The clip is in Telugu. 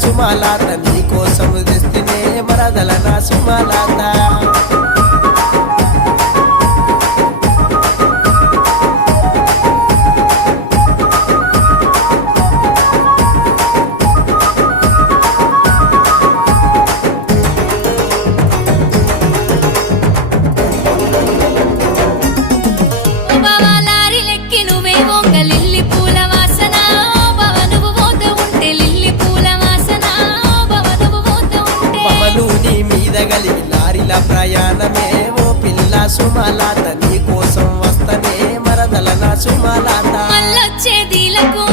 సుమాలాత నీ కోసం తెస్తేనే మరదల నా సుమాలాత లారీల ప్రయాణమే ఓ పిల్ల సుమాలాత నీ కోసం వస్తనే మరదల నా సుమాలాత మళ్ళొచ్చేదిలకు